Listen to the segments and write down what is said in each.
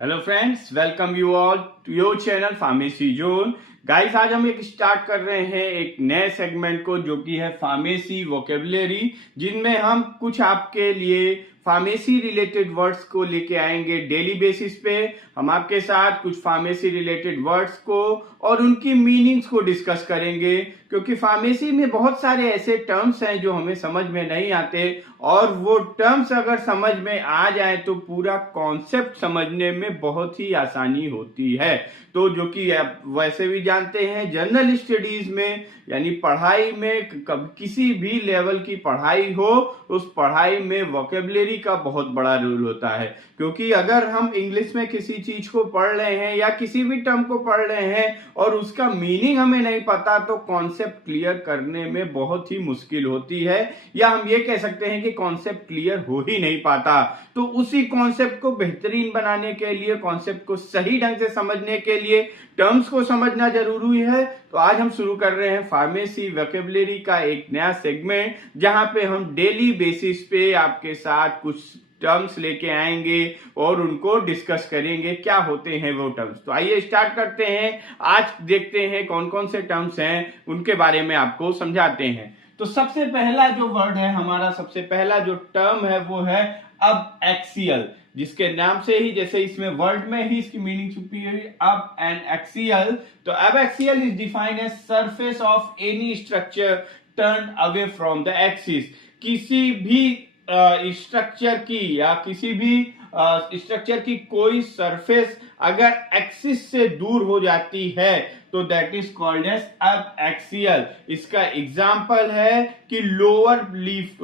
Hello friends, welcome you all to your channel pharmacy zone. Guys, आज हम एक start कर रहे हैं एक नए सेगमेंट को, जो कि है फार्मेसी वोकेबुलरी, जिनमें हम कुछ आपके लिए फार्मेसी रिलेटेड वर्ड्स को लेके आएंगे। डेली बेसिस पे हम आपके साथ कुछ फार्मेसी रिलेटेड वर्ड्स को और उनकी मीनिंग्स को डिस्कस करेंगे, क्योंकि फार्मेसी में बहुत सारे ऐसे टर्म्स हैं जो हमें समझ में नहीं आते, और वो टर्म्स अगर समझ में आ जाए तो पूरा कॉन्सेप्ट समझने में बहुत ही आसानी होती है। तो जो कि आप वैसे भी जानते हैं, जनरल स्टडीज में यानी पढ़ाई में किसी भी लेवल की पढ़ाई हो, उस पढ़ाई में वोकेबुलरी का बहुत बड़ा रोल होता है। क्योंकि अगर हम इंग्लिश में किसी चीज को पढ़ रहे हैं या किसी भी टर्म को पढ़ रहे हैं और उसका मीनिंग हमें नहीं पता, तो कॉन्सेप्ट क्लियर करने में बहुत ही मुश्किल होती है, या हम ये कह सकते हैं कि कॉन्सेप्ट क्लियर हो ही नहीं पाता। तो उसी कॉन्सेप्ट को बेहतरीन बनाने के लिए, कॉन्सेप्ट को सही ढंग से समझने के लिए टर्म्स को समझना जरूरी है। तो आज हम शुरू कर रहे हैं फार्मेसी वोकेबुलरी का एक नया सेगमेंट, जहां पे हम डेली बेसिस पे आपके साथ कुछ टर्म्स लेके आएंगे और उनको डिस्कस करेंगे क्या होते हैं वो टर्म्स। तो आइए स्टार्ट करते हैं। आज देखते हैं कौन कौन से टर्म्स हैं, उनके बारे में आपको समझाते हैं। तो सबसे पहला जो वर्ड है हमारा, सबसे पहला जो टर्म है वो है अब एक्सियल, जिसके नाम से ही, जैसे इसमें वर्ड में ही इसकी मीनिंग छुपी हुई, अब एंड एक्सियल। तो अब axial is defined as surface of any structure turn away from the axis. किसी भी स्ट्रक्चर की या किसी भी स्ट्रक्चर की कोई सरफेस अगर एक्सिस से दूर हो जाती है तो दैट इज कॉल्ड एज अब एक्सियल। इसका एग्जांपल है कि लोअर लीफ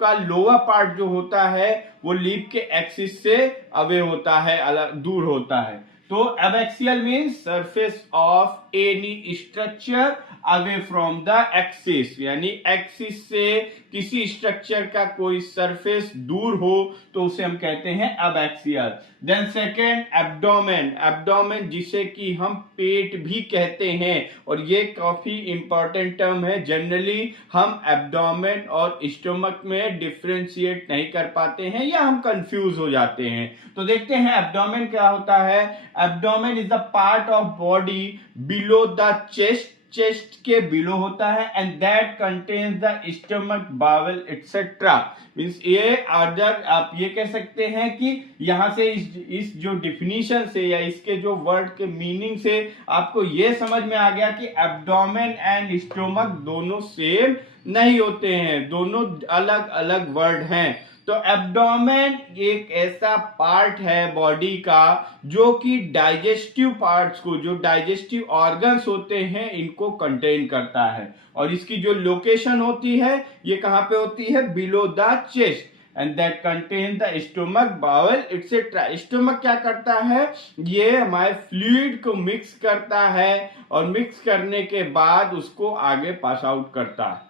का लोअर पार्ट जो होता है वो लीफ के एक्सिस से अवे होता है, दूर होता है। तो अब axial means surface of any structure away from the axis, यानी एक्सिस से किसी स्ट्रक्चर का कोई सरफेस दूर हो तो उसे हम कहते हैं अब axial. Then second, abdomen. Abdomen जिसे कि हम पेट भी कहते हैं, और ये काफी इंपॉर्टेंट टर्म है। जनरली हम एब्डोमेन और स्टोमक में डिफ्रेंशिएट नहीं कर पाते हैं या हम कंफ्यूज हो जाते हैं। तो देखते हैं एब्डोमेन क्या होता है। Abdomen is the part of body below the chest, chest के बिलो होता है, and that contains the stomach, bowel etcetera. Means ये अदर, आप ये कह सकते हैं कि यहां से इस जो डिफिनीशन से या इसके जो वर्ड के मीनिंग से आपको ये समझ में आ गया कि एब्डोमेन एंड स्टोमक दोनों सेम नहीं होते हैं, दोनों अलग अलग वर्ड हैं। तो एब्डोमेन एक ऐसा पार्ट है बॉडी का जो कि डाइजेस्टिव पार्ट्स को, जो डाइजेस्टिव ऑर्गन्स होते हैं, इनको कंटेन करता है। और इसकी जो लोकेशन होती है ये कहां पे होती है? Below the chest, and that contain the stomach, bowel etcetera. Stomach क्या करता है? ये हमारे फ्लूइड को मिक्स करता है और मिक्स करने के बाद उसको आगे पास आउट करता है।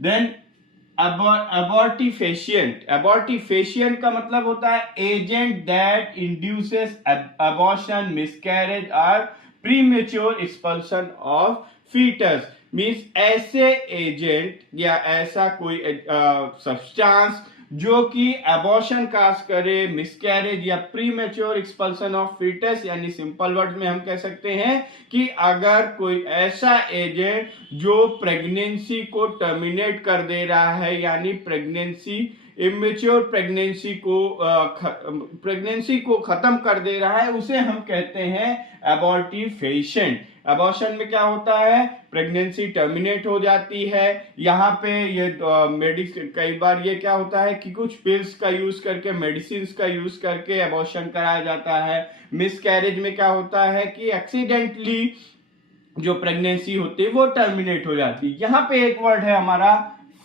देन अबॉर्टिफेशिएंट। अबॉर्टिफेशिएंट का मतलब होता है agent that induces abortion, miscarriage और premature expulsion of foetus. Means ऐसे एजेंट या ऐसा कोई सब्सटेंस जो कि एबॉर्शन काज करे, मिसकैरेज या प्रीमेच्योर एक्सपल्शन ऑफ फीटस, यानी सिंपल वर्ड में हम कह सकते हैं कि अगर कोई ऐसा एजेंट जो प्रेगनेंसी को टर्मिनेट कर दे रहा है, यानी प्रेगनेंसी, इमेच्योर प्रेगनेंसी को खत्म कर दे रहा है, उसे हम कहते हैं एबॉर्टिफेशिएंट। एबॉर्शन में क्या होता है? प्रेगनेंसी टर्मिनेट हो जाती है। यहाँ पे ये मेडिसिन, कई बार ये क्या होता है कि कुछ पिल्स का यूज करके, मेडिसिन का यूज करके एबॉर्शन कराया जाता है। मिसकैरेज में क्या होता है कि एक्सीडेंटली जो प्रेगनेंसी होती है वो टर्मिनेट हो जाती है। यहाँ पे एक वर्ड है हमारा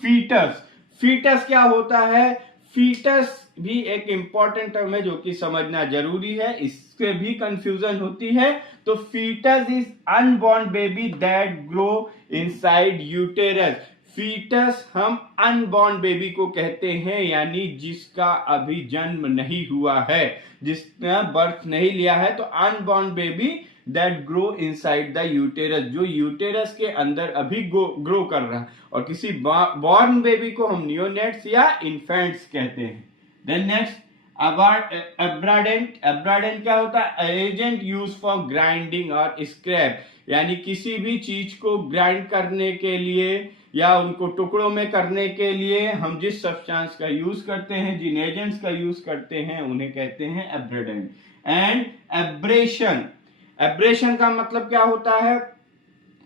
फीटस। फीटस क्या होता है? फीटस भी एक इंपॉर्टेंट टर्म है जो कि समझना जरूरी है, इससे भी कंफ्यूजन होती है। तो foetus is unborn baby that grow inside uterus. Foetus हम अनबॉर्न बेबी को कहते हैं, यानी जिसका अभी जन्म नहीं हुआ है, जिसने बर्थ नहीं लिया है। तो unborn baby that grow inside the uterus, जो यूटेरस के अंदर अभी ग्रो कर रहा है। और किसी बॉर्न बेबी को हम नियोनेट्स या इन्फेंट्स कहते हैं। देन नेक्स्ट, एब्राडेंट क्या होता है? एजेंट यूज फॉर ग्राइंडिंग और स्क्रैप, यानी किसी भी चीज को ग्राइंड करने के लिए या उनको टुकड़ों में करने के लिए हम जिस सब्सटेंस का यूज करते हैं, जिन एजेंट्स का यूज करते हैं, उन्हें कहते हैं एब्राडेंट। एंड एब्रेशन, एब्रेशन का मतलब क्या होता है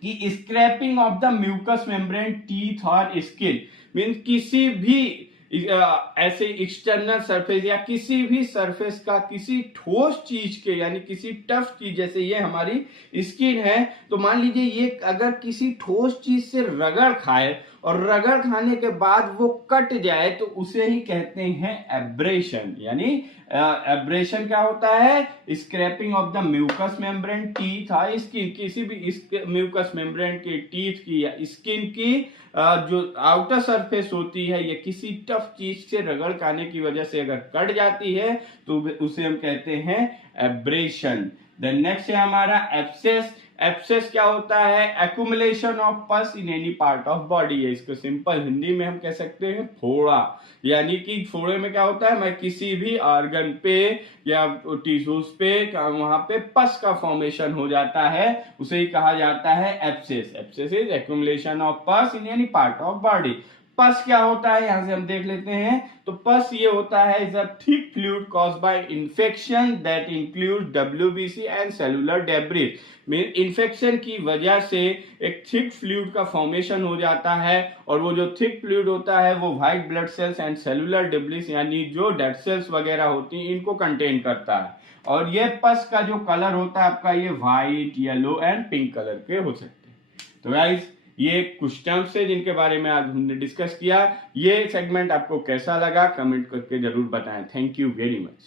कि scraping of the mucous membrane, teeth और स्किन, मीन्स किसी भी ऐसे एक्सटर्नल सरफेस या किसी भी सरफेस का किसी ठोस चीज के, यानी किसी टफ चीज, जैसे ये हमारी स्किन है, तो मान लीजिए ये अगर किसी ठोस चीज से रगड़ खाए और रगड़ खाने के बाद वो कट जाए तो उसे ही कहते हैं एब्रेशन। यानी एब्रेशन क्या होता है? Scraping of the mucous membrane, teeth और स्किन, किसी भी म्यूकस मेम्ब्रेन के, टीथ की या स्किन की जो आउटर सरफेस होती है, ये किसी टफ चीज से रगड़ खाने की वजह से अगर कट जाती है तो उसे हम कहते हैं एब्रेशन। देन नेक्स्ट है हमारा एब्सेस। एब्सेस क्या होता है? एक्यूमुलेशन ऑफ पस in any part of body है, इसको सिंपल हिंदी में हम कह सकते हैं फोड़ा। यानी कि फोड़े में क्या होता है? मैं किसी भी ऑर्गन पे या टिश्यूज पे वहां पे पस का फॉर्मेशन हो जाता है, उसे ही कहा जाता है abscess. Abscess is accumulation of पस in any part of body. पस क्या होता है, यहां से हम देख लेते हैं। तो पस ये होता है is a thick fluid caused by infection that include WBC and cellular debris. Infection की वजह से एक थिक फ्लूइड का फॉर्मेशन हो जाता है, और वो जो थिक फ्लूइड होता है वो white blood cells and cellular debris, यानी जो डेड सेल्स वगैरह होती हैं, इनको कंटेन करता है। और ये पस का जो कलर होता है आपका, ये white, yellow and pink colour के हो सकते हैं। तो गाइस ये कुछ टर्म्स है जिनके बारे में आज हमने डिस्कस किया। ये सेगमेंट आपको कैसा लगा कमेंट करके जरूर बताएं। Thank you very much.